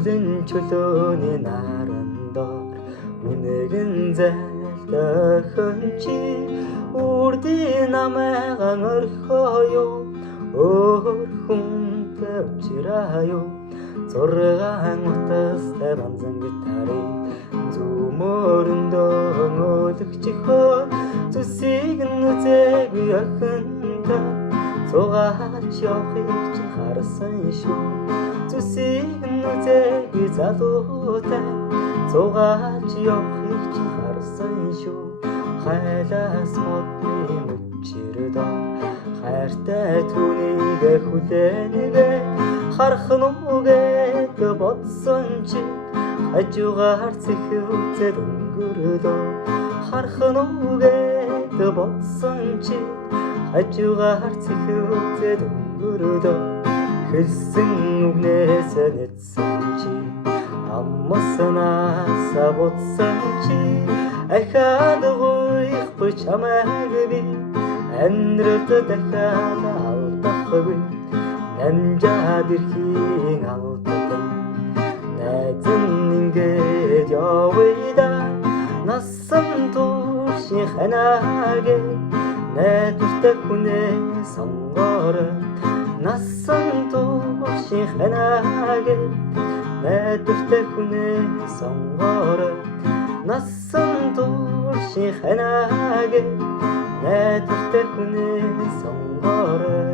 Сүүлийн чөлөөний наран доор үнэгэн зайлтахын чи үрдийн намайгаан орхиоё өөр хүнтэй уулзрааё зургаан утастай банзан гитарын зүүмөрөндөө өлөгчхөө зүсийг нь үзээгүй охинтой зугаач явахыг чи харсан шүү зүсийг нь үзээгүй залуутай зугаач явахыг чи харсан шүү хайлаас модны мөчрөдөө хайртай түүнийг хүлээнгээ харах нүгээд бодсон чи хажуугаар цэхүүцэд өнгөрдөө харах нүгээд бодсон чи хажуугаар цэхүүцэд өнгөрдөө хэлсэн үгнээс нэцсэн чи аммаснаас бодсон чи ахаад гуйхгүй чамайг би амьдралд дахиад алдахгүй намжаад ирэхийн алдсан найзан ингээд явъя да насан туршийн ханааг найдвартай хүнээ сонгоорой насан туршийн ханааг найдвартай хүнээ сонгоорой насан туршийн ханааг найдвартай хүнээ сонгоорой